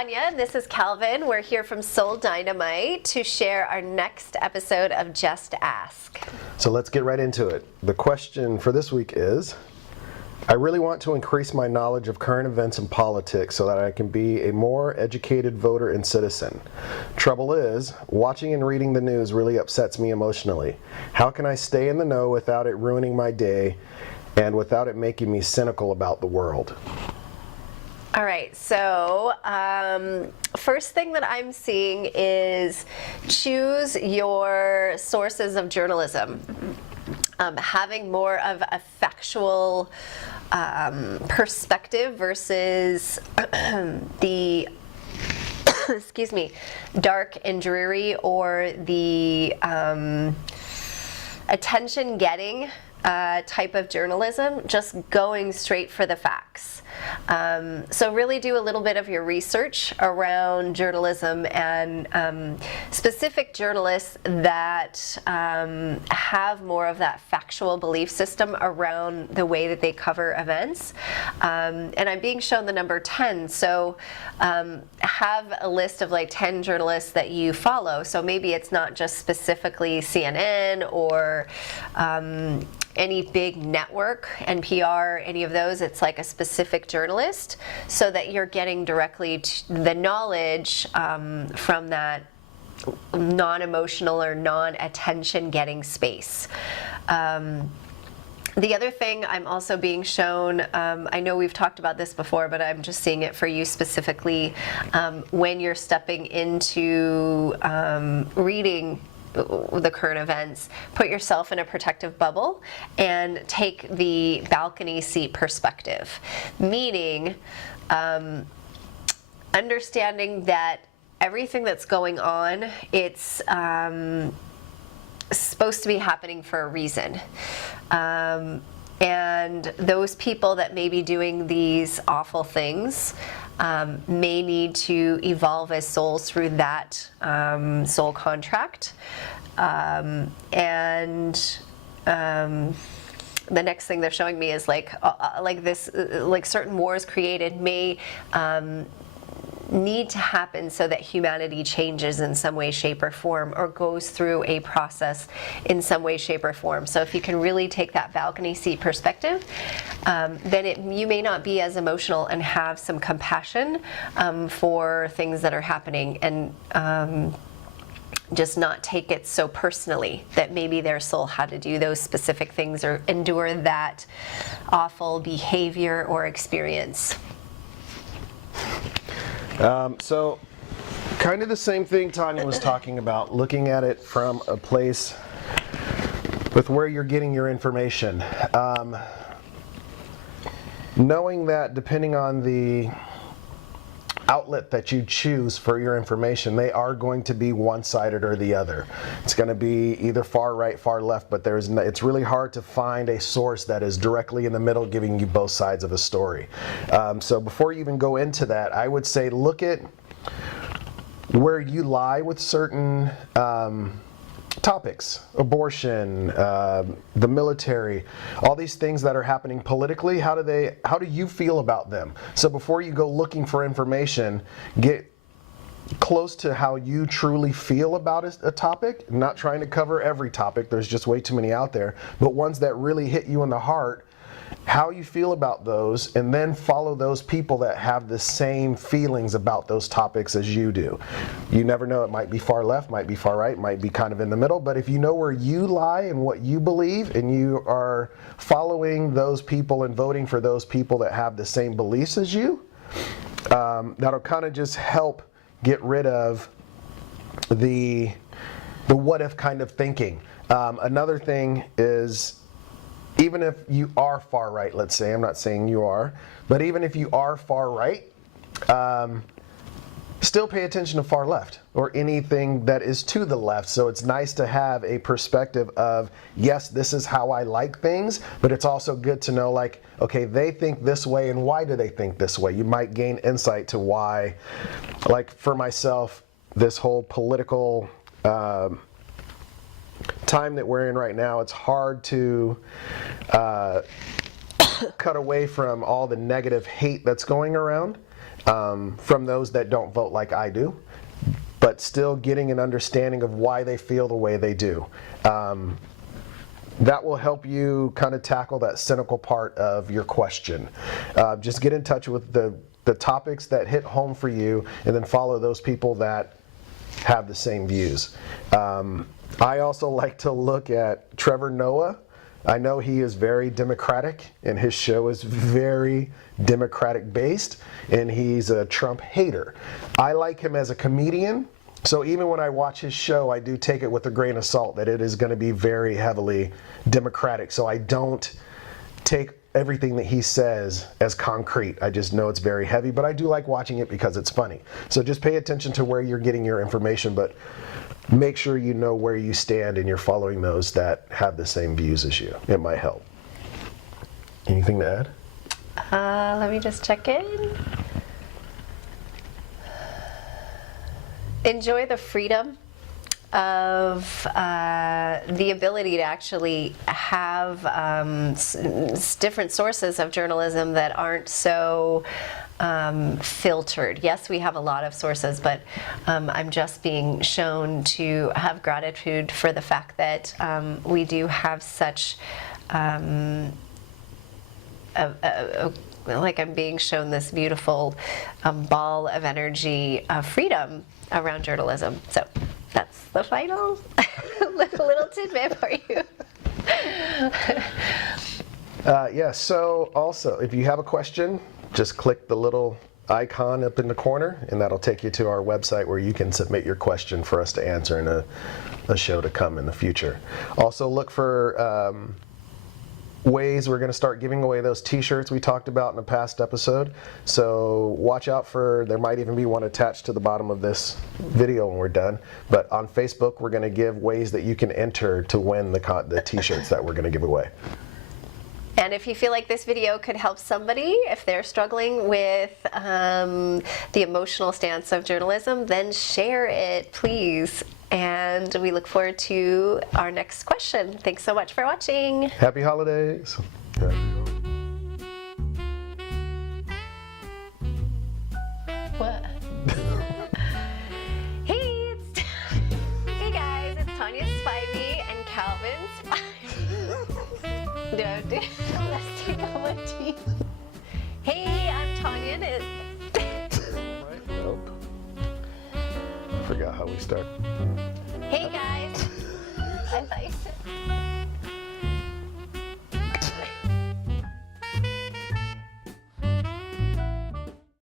Tanya, and this is Calvin. We're here from Soul Dynamite to share our next episode of Just Ask. So let's get right into it. The question for this week is, I really want to increase my knowledge of current events and politics so that I can be a more educated voter and citizen. Trouble is, watching and reading the news really upsets me emotionally. How can I stay in the know without it ruining my day and without it making me cynical about the world? All right, so first thing that I'm seeing is choose your sources of journalism. Having more of a factual perspective versus the excuse me, dark and dreary, or the attention-getting type of journalism, just going straight for the facts. So really do a little bit of your research around journalism and specific journalists that have more of that factual belief system around the way that they cover events. And I'm being shown the number 10, so have a list of like 10 journalists that you follow. So maybe it's not just specifically CNN or any big network, NPR, any of those. It's like a specific journalist, so that you're getting directly to the knowledge from that non-emotional or non-attention getting space. The other thing I'm also being shown, I know we've talked about this before, but I'm just seeing it for you specifically, when you're stepping into reading the current events, put yourself in a protective bubble and take the balcony seat perspective, meaning understanding that everything that's going on, it's supposed to be happening for a reason. And those people that may be doing these awful things may need to evolve as souls through that soul contract. The next thing they're showing me is like this, like certain wars created may need to happen so that humanity changes in some way, shape, or form, or goes through a process in some way, shape, or form. So if you can really take that balcony seat perspective, then you may not be as emotional and have some compassion for things that are happening, and just not take it so personally that maybe their soul had to do those specific things or endure that awful behavior or experience. So kind of the same thing Tanya was talking about, looking at it from a place with where you're getting your information. Knowing that depending on the outlet that you choose for your information, they are going to be one-sided or the other. It's going to be either far right, far left, but it's really hard to find a source that is directly in the middle giving you both sides of a story. So before you even go into that, I would say look at where you lie with certain topics, abortion, the military, all these things that are happening politically. How do you feel about them? So before you go looking for information, get close to how you truly feel about a topic. I'm not trying to cover every topic, there's just way too many out there, but ones that really hit you in the heart, how you feel about those, and then follow those people that have the same feelings about those topics as you do. You never know, it might be far left, might be far right, might be kind of in the middle, but if you know where you lie and what you believe, and you are following those people and voting for those people that have the same beliefs as you, that'll kind of just help get rid of the what if kind of thinking. Another thing is, even if you are far right, let's say, I'm not saying you are, but even if you are far right, still pay attention to far left or anything that is to the left. So it's nice to have a perspective of, yes, this is how I like things, but it's also good to know, like, okay, they think this way, and why do they think this way? You might gain insight to why. Like for myself, this whole political time that we're in right now, it's hard to cut away from all the negative hate that's going around. from those that don't vote like I do, but still getting an understanding of why they feel the way they do. That will help you kind of tackle that cynical part of your question. Just get in touch with the topics that hit home for you, and then follow those people that have the same views. I also like to look at Trevor Noah. I know he is very Democratic, and his show is very Democratic based, and he's a Trump hater. I like him as a comedian, so even when I watch his show, I do take it with a grain of salt that it is going to be very heavily Democratic. So I don't take everything that he says as concrete. I just know it's very heavy, but I do like watching it because it's funny. So just pay attention to where you're getting your information, but make sure you know where you stand and you're following those that have the same views as you. It might help. Anything to add? Let me just check in. Enjoy the freedom of the ability to actually have different sources of journalism that aren't so filtered. Yes, we have a lot of sources, but I'm just being shown to have gratitude for the fact that we do have such like I'm being shown this beautiful ball of energy of freedom around journalism. So that's the final little tidbit for you. Yeah, so also, if you have a question, just click the little icon up in the corner, and that'll take you to our website where you can submit your question for us to answer in a show to come in the future. Also, look for ways we're going to start giving away those t-shirts we talked about in a past episode. So watch out for, there might even be one attached to the bottom of this video when we're done. But on Facebook, we're going to give ways that you can enter to win the t-shirts that we're going to give away. And if you feel like this video could help somebody, if they're struggling with the emotional stance of journalism, then share it, please. And we look forward to our next question. Thanks so much for watching. Happy holidays. What? Hey, hey guys, it's Tanya Spivey and Calvin Spivey. Let's take a look. Hey, I'm Tanya. Nope. I forgot how we start.